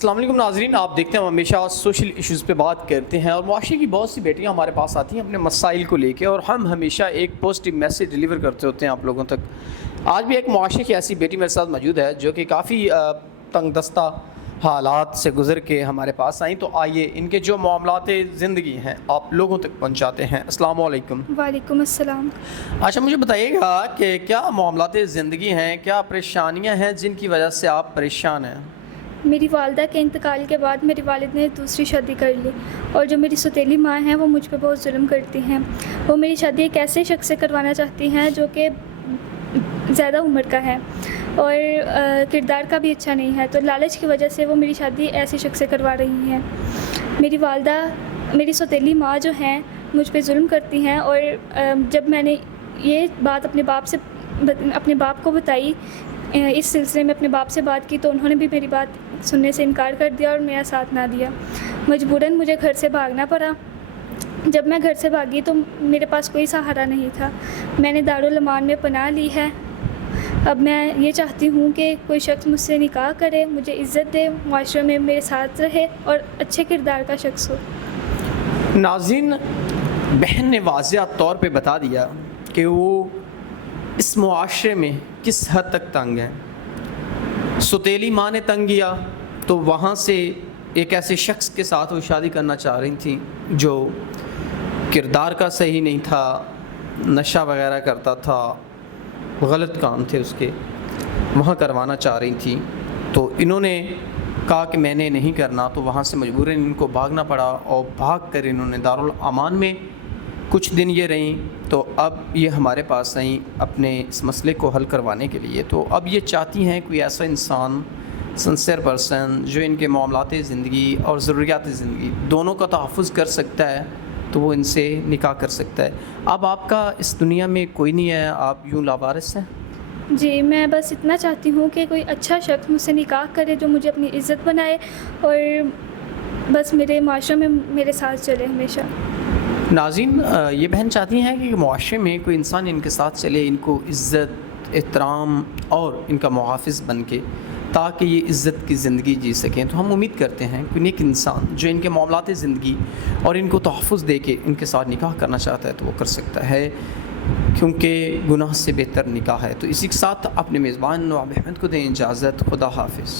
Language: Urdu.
السلام علیکم ناظرین، آپ دیکھتے ہیں ہم ہمیشہ سوشل ایشوز پہ بات کرتے ہیں اور معاشرے کی بہت سی بیٹیاں ہمارے پاس آتی ہیں اپنے مسائل کو لے کے، اور ہم ہمیشہ ایک پازیٹیو میسیج ڈیلیور کرتے ہوتے ہیں آپ لوگوں تک۔ آج بھی ایک معاشرے کی ایسی بیٹی میرے ساتھ موجود ہے جو کہ کافی تنگ دستہ حالات سے گزر کے ہمارے پاس آئیں، تو آئیے ان کے جو معاملات زندگی ہیں آپ لوگوں تک پہنچاتے ہیں۔ السلام علیکم۔ وعلیکم السلام۔ اچھا، مجھے بتائیے گا کہ کیا معاملات زندگی ہیں، کیا پریشانیاں ہیں جن کی وجہ سے آپ پریشان ہیں؟ میری والدہ کے انتقال کے بعد میرے والد نے دوسری شادی کر لی، اور جو میری سوتیلی ماں ہیں وہ مجھ پہ بہت ظلم کرتی ہیں۔ وہ میری شادی ایک ایسے شخص سے کروانا چاہتی ہیں جو کہ زیادہ عمر کا ہے اور کردار کا بھی اچھا نہیں ہے، تو لالچ کی وجہ سے وہ میری شادی ایسے شخص سے کروا رہی ہیں۔ میری والدہ، میری سوتیلی ماں جو ہیں مجھ پہ ظلم کرتی ہیں، اور جب میں نے یہ بات اپنے باپ کو بتائی، اس سلسلے میں اپنے باپ سے بات کی، تو انہوں نے بھی میری بات سننے سے انکار کر دیا اور میرا ساتھ نہ دیا۔ مجبوراً مجھے گھر سے بھاگنا پڑا۔ جب میں گھر سے بھاگی تو میرے پاس کوئی سہارا نہیں تھا۔ میں نے دارالامان میں پناہ لی ہے۔ اب میں یہ چاہتی ہوں کہ کوئی شخص مجھ سے نکاح کرے، مجھے عزت دے، معاشرے میں میرے ساتھ رہے اور اچھے کردار کا شخص ہو۔ ناظرین، بہن نے واضح طور پہ بتا دیا کہ وہ اس معاشرے میں کس حد تک تنگ ہے۔ سوتیلی ماں نے تنگ کیا تو وہاں سے ایک ایسے شخص کے ساتھ وہ شادی کرنا چاہ رہی تھیں جو کردار کا صحیح نہیں تھا، نشہ وغیرہ کرتا تھا، غلط کام تھے اس کے، وہاں کروانا چاہ رہی تھیں۔ تو انہوں نے کہا کہ میں نے نہیں کرنا، تو وہاں سے مجبوراً ان کو بھاگنا پڑا، اور بھاگ کر انہوں نے دارالامان میں کچھ دن یہ رہیں، تو اب یہ ہمارے پاس آئیں اپنے اس مسئلے کو حل کروانے کے لیے۔ تو اب یہ چاہتی ہیں کوئی ایسا انسان، سنسیئر پرسن، جو ان کے معاملات زندگی اور ضروریات زندگی دونوں کا تحفظ کر سکتا ہے، تو وہ ان سے نکاح کر سکتا ہے۔ اب آپ کا اس دنیا میں کوئی نہیں ہے، آپ یوں لاوارث ہیں؟ جی، میں بس اتنا چاہتی ہوں کہ کوئی اچھا شخص مجھ سے نکاح کرے جو مجھے اپنی عزت بنائے اور بس میرے معاشرے میں میرے ساتھ چلے ہمیشہ۔ ناظرین، یہ بہن چاہتی ہیں کہ معاشرے میں کوئی انسان ان کے ساتھ چلے، ان کو عزت، احترام اور ان کا محافظ بن کے، تاکہ یہ عزت کی زندگی جی سکیں۔ تو ہم امید کرتے ہیں کہ نیک انسان جو ان کے معاملات زندگی اور ان کو تحفظ دے کے ان کے ساتھ نکاح کرنا چاہتا ہے تو وہ کر سکتا ہے، کیونکہ گناہ سے بہتر نکاح ہے۔ تو اسی کے ساتھ اپنے میزبان نواب احمد کو دیں اجازت۔ خدا حافظ۔